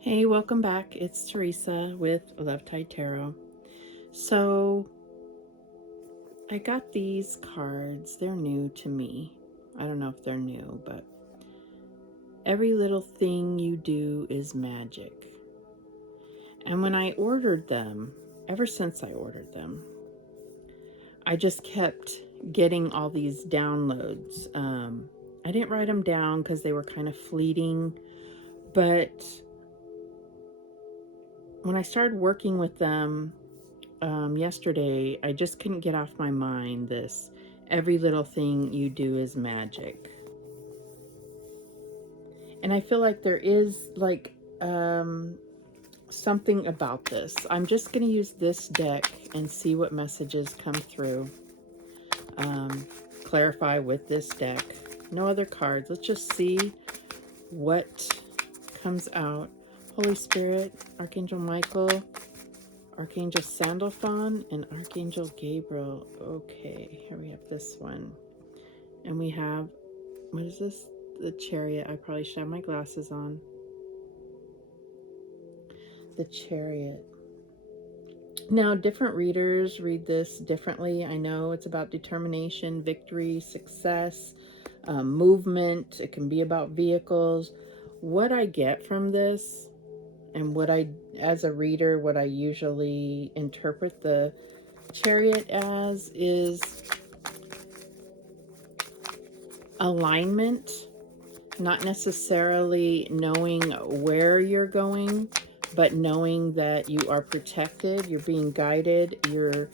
Hey, welcome back. It's Teresa with Love Tide Tarot. So, I got these cards. They're new to me. I don't know if they're new, but every little thing you do is magic. And when I ordered them, ever since I ordered them, I just kept getting all these downloads. I didn't write them down because they were kind of fleeting, but when I started working with them, yesterday, I just couldn't get off my mind this every little thing you do is magic. And I feel like there is something about this. I'm just going to use this deck and see what messages come through. Clarify with this deck. No other cards. Let's just see what comes out. Holy Spirit, Archangel Michael, Archangel Sandalphon, and Archangel Gabriel. Okay, here we have this one. And we have, what is this? The Chariot. I probably should have my glasses on. The Chariot. Now, different readers read this differently. I know it's about determination, victory, success, movement. It can be about vehicles. What I get from this, and as a reader, what I usually interpret the Chariot as is alignment, not necessarily knowing where you're going, but knowing that you are protected, you're being guided, your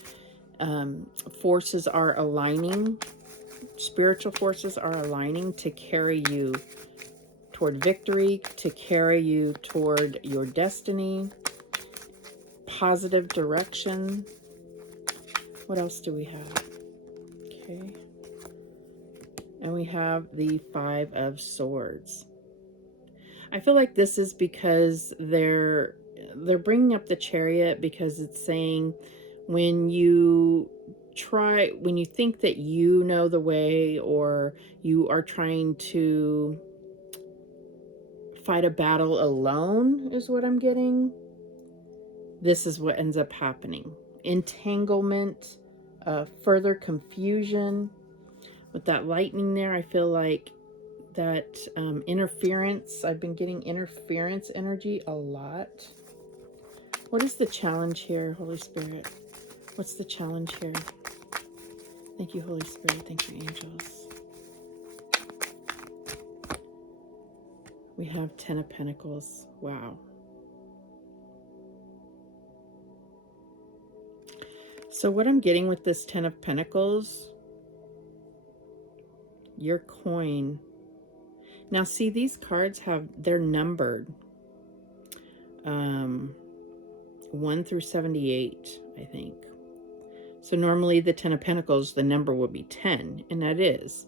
forces are aligning, spiritual forces are aligning to carry you toward victory, to carry you toward your destiny, positive direction. What else do we have? Okay. And we have the Five of Swords. I feel like this is because they're bringing up the Chariot because it's saying when you think that you know the way, or you are trying to fight a battle alone, is what I'm getting. This is what ends up happening. Entanglement, further confusion. With that lightning there, I feel like that interference. I've been getting interference energy a lot. What is the challenge here, Holy Spirit? What's the challenge here? Thank you, Holy Spirit. Thank you, angels. We have Ten of Pentacles. Wow. So what I'm getting with this Ten of Pentacles, your coin. Now see, these cards they're numbered. 1 through 78, I think. So normally the Ten of Pentacles, the number would be 10, and that is.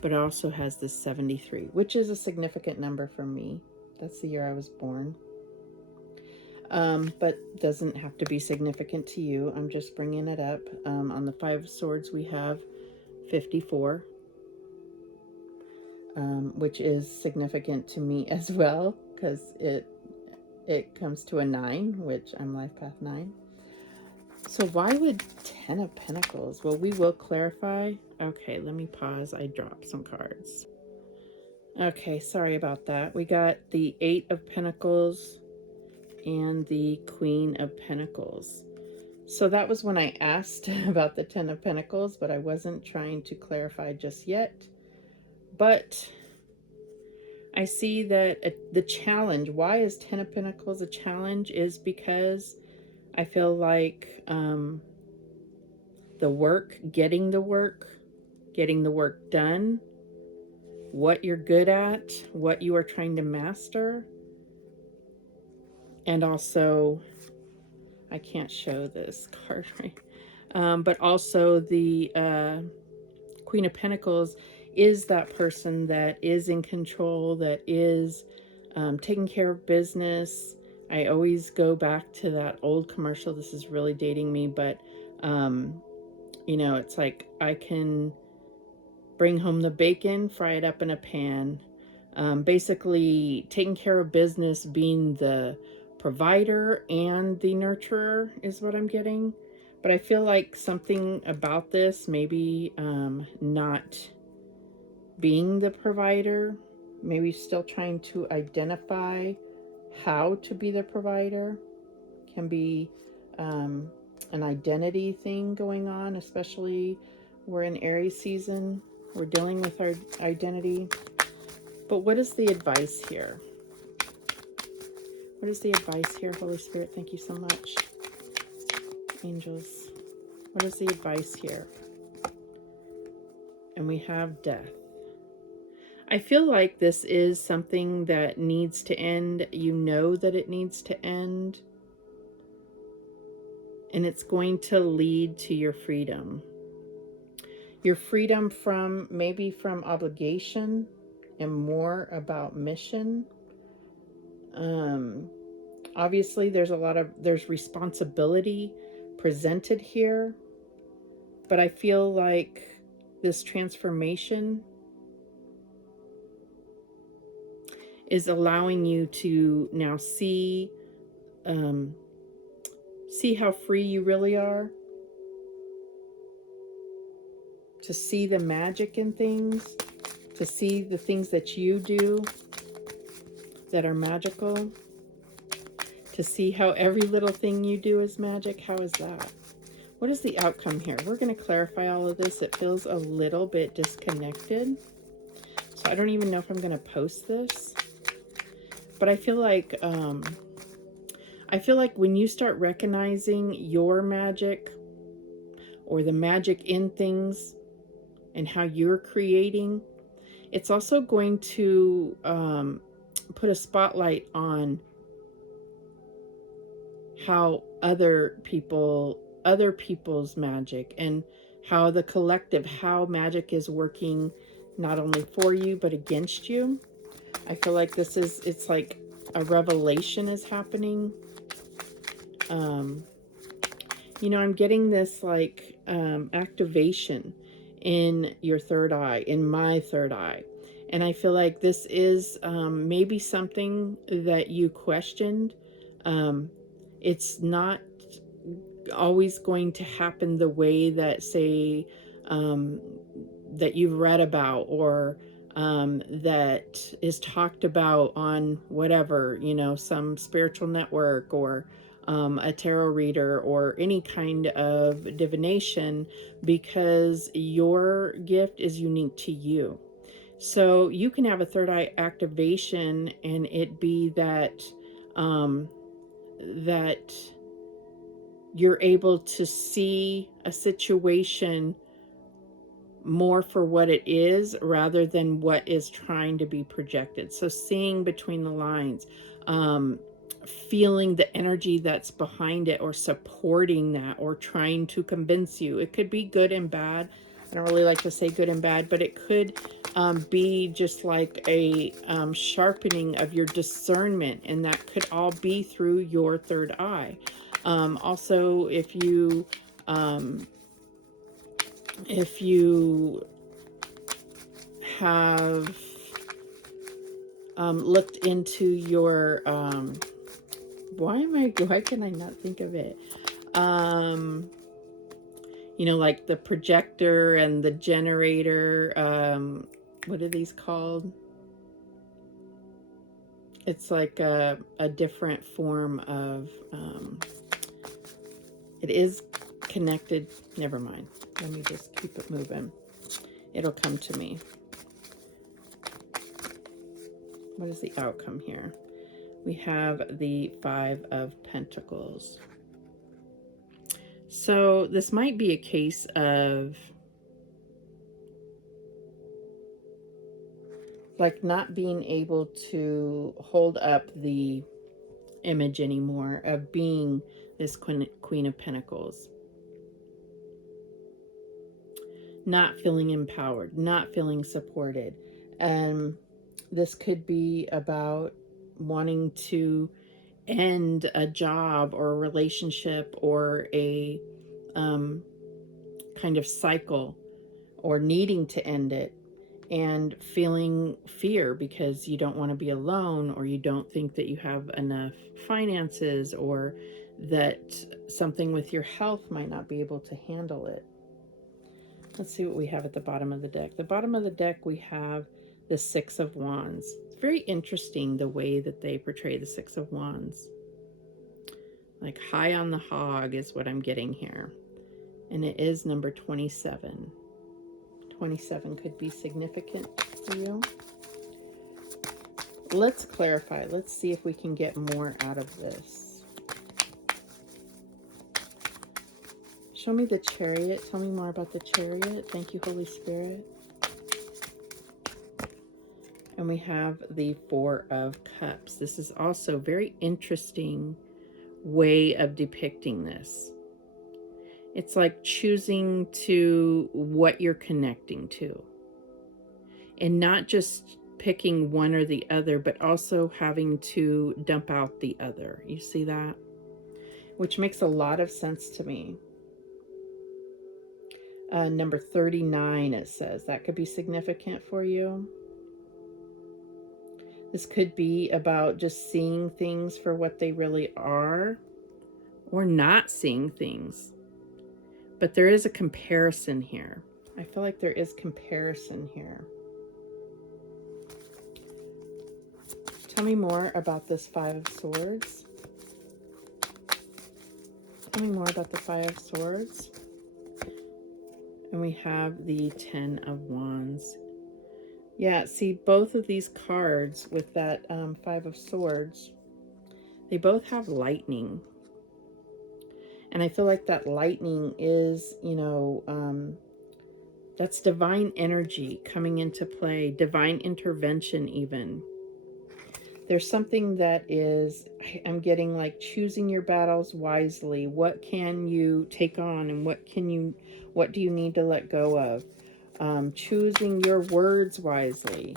But it also has this 73, which is a significant number for me. That's the year I was born. But doesn't have to be significant to you. I'm just bringing it up. On the Five of Swords, we have 54, which is significant to me as well, because it comes to a 9, which I'm life path 9. So why would 10 of Pentacles? Well, we will clarify. Okay, let me pause. I dropped some cards. Okay, sorry about that. We got the 8 of Pentacles and the Queen of Pentacles. So that was when I asked about the 10 of Pentacles, but I wasn't trying to clarify just yet. But I see that the challenge, why is 10 of Pentacles a challenge, is because I feel like the work, getting the work done, what you're good at, what you are trying to master. And also, I can't show this card right, but also the Queen of Pentacles is that person that is in control, that is taking care of business. I always go back to that old commercial. This is really dating me, but you know, it's like I can bring home the bacon, fry it up in a pan, Basically taking care of business, being the provider and the nurturer is what I'm getting. But I feel like something about this, maybe not being the provider, maybe still trying to identify how to be the provider, can be an identity thing going on, especially we're in Aries season. We're dealing with our identity. But what is the advice here? What is the advice here, Holy Spirit? Thank you so much. Angels. What is the advice here? And we have death. I feel like this is something that needs to end. You know that it needs to end. And it's going to lead to your freedom. Your freedom from, maybe from obligation and more about mission. Obviously there's responsibility presented here, but I feel like this transformation is allowing you to now see how free you really are, to see the magic in things, to see the things that you do that are magical, to see how every little thing you do is magic. How is that? What is the outcome here? We're going to clarify all of this. It feels a little bit disconnected, so I don't even know if I'm going to post this. But I feel like when you start recognizing your magic, or the magic in things and how you're creating, it's also going to put a spotlight on how other people's magic, and how the collective, how magic is working not only for you but against you. I feel like it's like a revelation is happening. I'm getting this like activation in your third eye, in my third eye. And I feel like this is maybe something that you questioned. It's not always going to happen the way that, say, that you've read about, or that is talked about on whatever, some spiritual network, or a tarot reader, or any kind of divination, because your gift is unique to you. So you can have a third eye activation and it be that that you're able to see a situation more for what it is, rather than what is trying to be projected. So seeing between the lines, feeling the energy that's behind it, or supporting that, or trying to convince you. It could be good and bad. I don't really like to say good and bad, but it could be just like a sharpening of your discernment, and that could all be through your third eye. Also, if you have looked into your why can I not think of it? Like the projector and the generator, what are these called? It's like a different form of it is connected. Never mind. Let me just keep it moving. It'll come to me. What is the outcome here? We have the Five of Pentacles. So this might be a case of like not being able to hold up the image anymore of being this Queen of Pentacles. Not feeling empowered, not feeling supported. This could be about wanting to end a job or a relationship, or a kind of cycle, or needing to end it. and feeling fear because you don't want to be alone, or you don't think that you have enough finances, or that something with your health might not be able to handle it. Let's see what we have at the bottom of the deck. The bottom of the deck, we have the Six of Wands. It's very interesting the way that they portray the Six of Wands. Like high on the hog is what I'm getting here. And it is number 27. 27 could be significant for you. Let's clarify. Let's see if we can get more out of this. Show me the Chariot. Tell me more about the Chariot. Thank you, Holy Spirit. And we have the Four of Cups. This is also a very interesting way of depicting this. It's like choosing to what you're connecting to, and not just picking one or the other, but also having to dump out the other. You see that? Which makes a lot of sense to me. Number 39, it says that could be significant for you. This could be about just seeing things for what they really are, or not seeing things. But there is a comparison here. I feel like there is comparison here. Tell me more about this Five of Swords. Tell me more about the Five of Swords. And we have the Ten of Wands. Yeah, see, both of these cards with that Five of Swords, they both have lightning. And I feel like that lightning is, you know, that's divine energy coming into play, divine intervention even. There's something that is, I'm getting like choosing your battles wisely. What can you take on, and what do you need to let go of? Choosing your words wisely.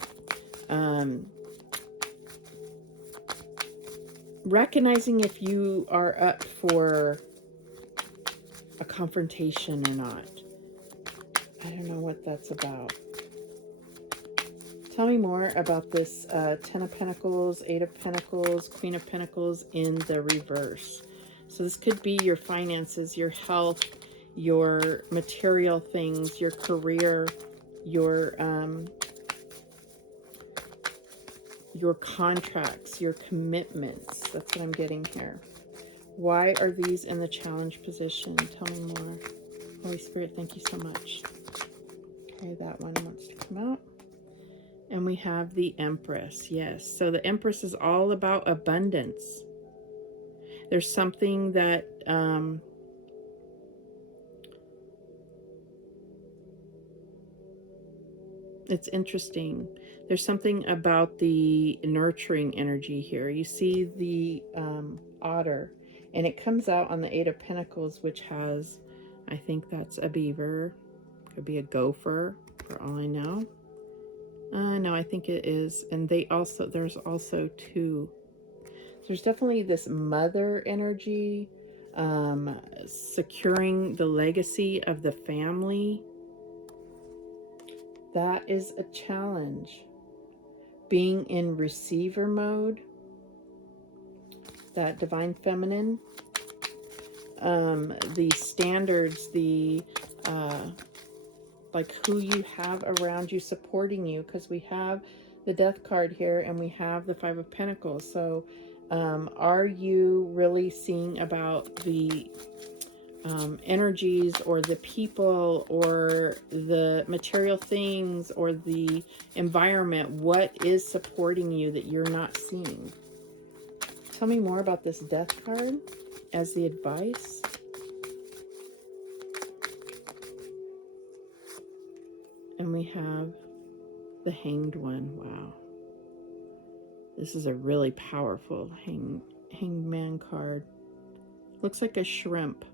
Recognizing if you are up for a confrontation or not. I don't know what that's about. Tell me more about this Ten of Pentacles, Eight of Pentacles, Queen of Pentacles in the reverse. So this could be your finances, your health, your material things, your career, your contracts, your commitments. That's what I'm getting here. Why are these in the challenge position? Tell me more. Holy Spirit, thank you so much. Okay, that one wants to come out. And we have the Empress. Yes, so the Empress is all about abundance. There's something that it's interesting. There's something about the nurturing energy here. You see the otter, and it comes out on the Eight of Pentacles, which has, I think that's a beaver. Could be a gopher, for all I know. No, I think it is. And there's also two. There's definitely this mother energy, securing the legacy of the family. That is a challenge. Being in receiver mode, that divine feminine, the standards, the like who you have around you supporting you, because we have the Death card here and we have the Five of Pentacles. So are you really seeing about the energies, or the people, or the material things, or the environment? What is supporting you that you're not seeing? Tell me more about this Death card as the advice. And we have the Hanged One. Wow. This is a really powerful Hangman card. Looks like a shrimp.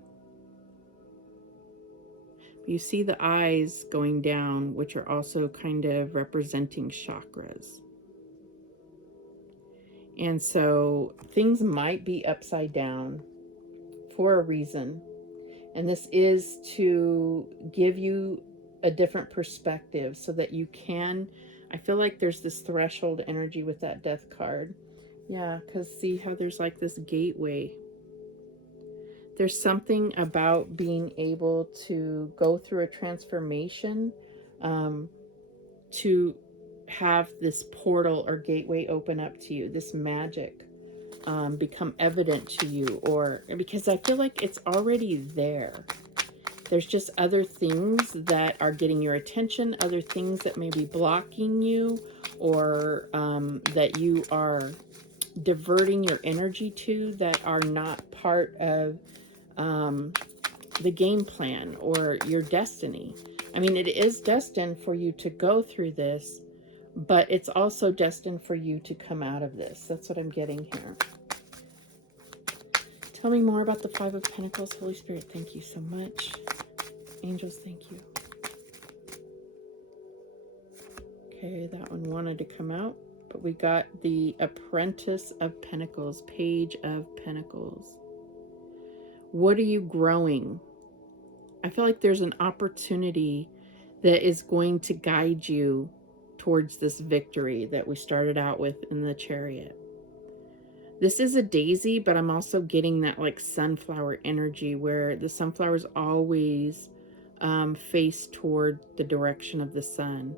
You see the eyes going down, which are also kind of representing chakras. And so things might be upside down for a reason. And this is to give you a different perspective so that you can. I feel like there's this threshold energy with that death card. Yeah, because see how there's like this gateway. There's something about being able to go through a transformation, to have this portal or gateway open up to you, this magic become evident to you, or because I feel like it's already there. There's just other things that are getting your attention, other things that may be blocking you, or that you are diverting your energy to that are not part of the game plan or your destiny. I mean, it is destined for you to go through this, but it's also destined for you to come out of this. That's what I'm getting here. Tell me more about the Five of Pentacles. Holy Spirit, thank you so much. Angels, thank you. Okay, that one wanted to come out, but we got the Apprentice of Pentacles, Page of Pentacles. What are you growing? I feel like there's an opportunity that is going to guide you towards this victory that we started out with in the Chariot. This is a daisy, but I'm also getting that like sunflower energy where the sunflowers always face toward the direction of the sun.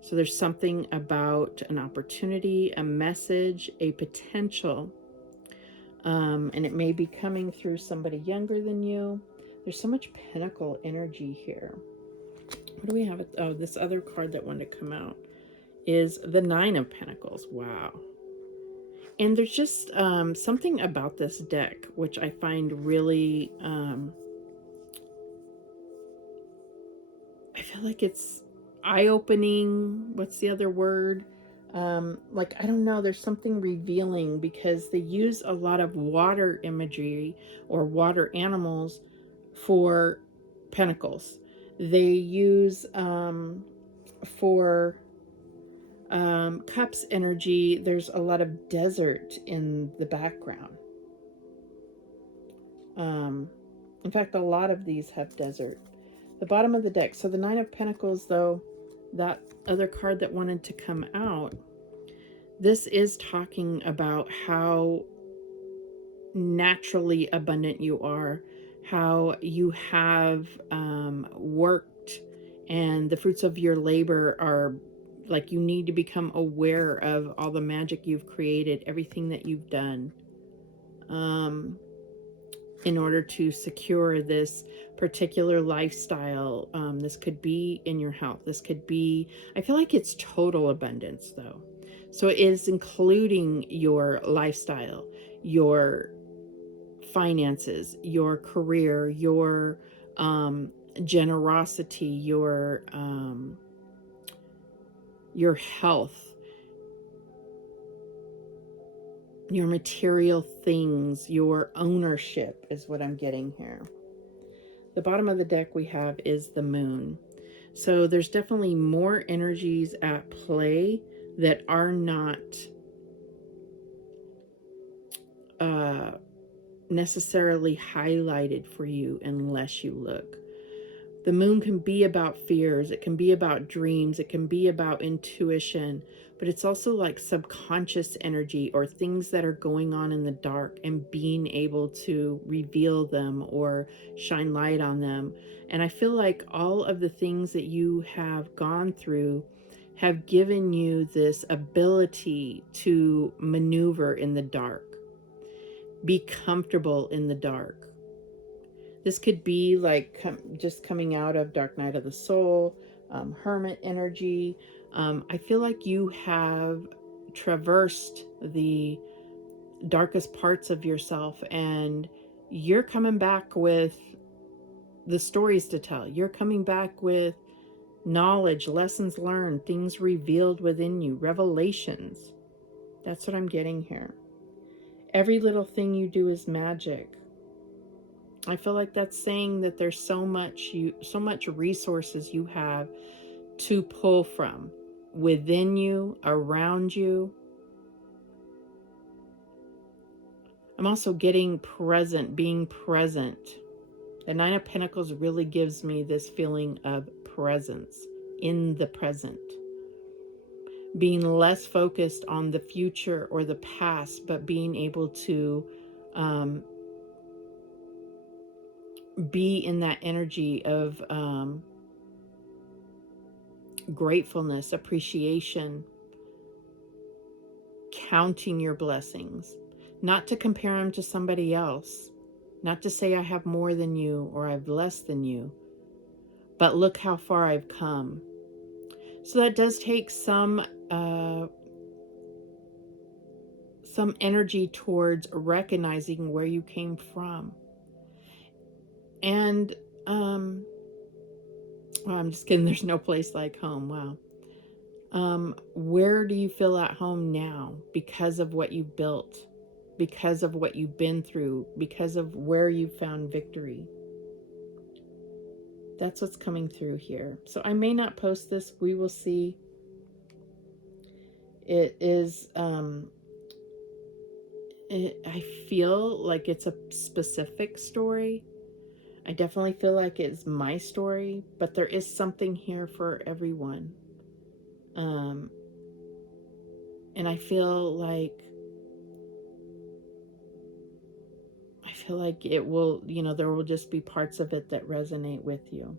So there's something about an opportunity, a message, a potential, and it may be coming through somebody younger than you. There's so much pentacle energy here. What do we have? Oh, this other card that wanted to come out is the Nine of Pentacles. Wow. And there's just something about this deck which I find really, I feel like it's eye-opening. What's the other word? Like, I don't know, there's something revealing because they use a lot of water imagery or water animals for pentacles. They use for cups energy, there's a lot of desert in the background. In fact, a lot of these have desert. The bottom of the deck. So the Nine of Pentacles, though, that other card that wanted to come out, this is talking about how naturally abundant you are, how you have worked, and the fruits of your labor are like, you need to become aware of all the magic you've created, everything that you've done, in order to secure this particular lifestyle. This could be in your health. This could be, I feel like it's total abundance though. So it is including your lifestyle, your finances, your career, your generosity, your health, your material things, your ownership is what I'm getting here. The bottom of the deck we have is the Moon. So there's definitely more energies at play that are not necessarily highlighted for you unless you look. The Moon can be about fears, it can be about dreams, it can be about intuition, but it's also like subconscious energy or things that are going on in the dark and being able to reveal them or shine light on them. And I feel like all of the things that you have gone through have given you this ability to maneuver in the dark, be comfortable in the dark. This could be like just coming out of Dark Night of the Soul, Hermit energy. I feel like you have traversed the darkest parts of yourself and you're coming back with the stories to tell. You're coming back with knowledge, lessons learned, things revealed within you, revelations. That's what I'm getting here. Every little thing you do is magic. I feel like that's saying that there's so much resources you have to pull from within you, around you. I'm also getting present, being present. The Nine of Pentacles really gives me this feeling of presence, in the present. Being less focused on the future or the past, but being able to be in that energy of gratefulness, appreciation, counting your blessings, not to compare them to somebody else, not to say I have more than you or I have less than you, but look how far I've come. So that does take some energy towards recognizing where you came from. And well, I'm just kidding, there's no place like home. Wow. Where do you feel at home now because of what you built, because of what you've been through, because of where you found victory? That's what's coming through here. So I may not post this. We will see. It is, I feel like it's a specific story. I definitely feel like it's my story, but there is something here for everyone. And I feel like it will, there will just be parts of it that resonate with you.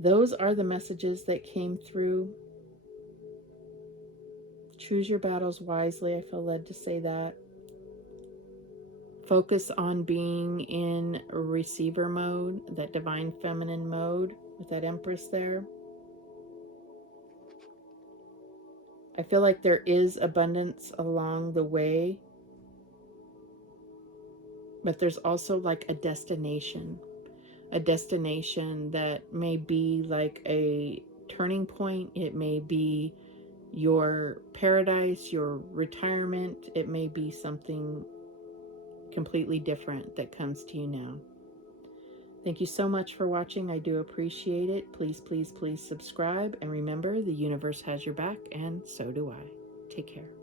Those are the messages that came through. Choose your battles wisely. I feel led to say that. Focus on being in receiver mode, that divine feminine mode with that Empress there. I feel like there is abundance along the way, but there's also like a destination that may be like a turning point. It may be your paradise, your retirement. It may be something completely different that comes to you now. Thank you so much for watching. I do appreciate it. Please, please, please subscribe. And remember, the universe has your back, and so do I. Take care.